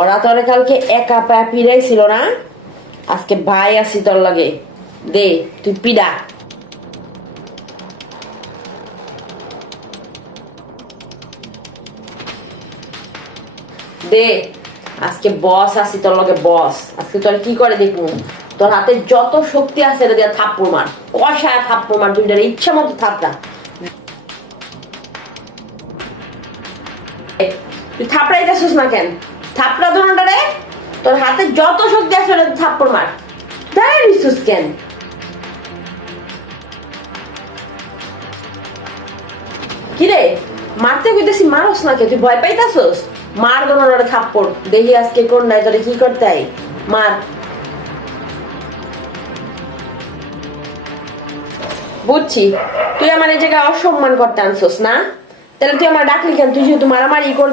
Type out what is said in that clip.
ওরা তোরে কালকে একা পায়া পিড়াইছিল না, আজকে ভাই আসি তোর লাগে। দে তুই পিড়া। দে, আজকে বস আসি তোর লগে, বস আজকে তোর কি করে দেখবো। তোর হাতে যত শক্তি আছে এটা দিয়ে থাপ্পড় মার, কষায় থাপ্পড় মার, দুইটার ইচ্ছা মতো থাপড়া। তুই থাপড়াইতেছিস না কেন? থাপড়া ধরনটা রে, তোর হাতে যত শক্তি আছে ওটা থাপ্পড় মার। দাঁড়িয়েছিস কেন? কিরে মারতে কইতেছি মারস না কে? তুই ভয় পাইতাছস? মার ধরনটা থাপ্পড়, দেখি আজকে কোন নাই তোরে কি করতে হয়। মার। বুঝছি, তুই আমার এই জায়গায় অসম্মান করতে আনছস না? তাহলে তুই আমার ডাকলি কেন? তুই যেহেতু মারামারি করবি।